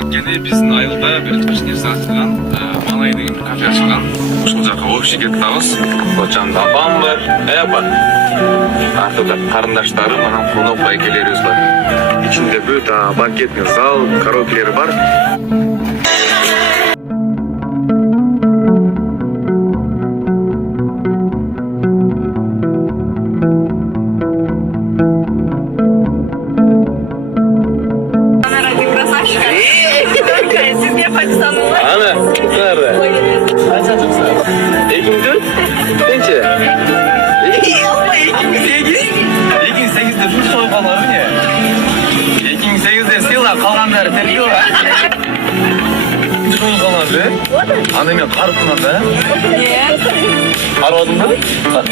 Анткени биздин айылда бир туш нерсе ачылган, малай деген кафе ачылган. Ушул жака общий кетип атабыз. Кочамда апам бар, апа. Артында карындаштарым, анан конок байкелерибиз бар. Ичинде бүт банкетный зал, караокелери бар. Ana, nerede? Kaç yaşındasın? 2004? Nece? 2008'de şu soygaları ne? 2008'de sıyla kalganları terliyor ha? Soygaları? Anne men karıptım anda. Niye? Karımadın mı? Bak.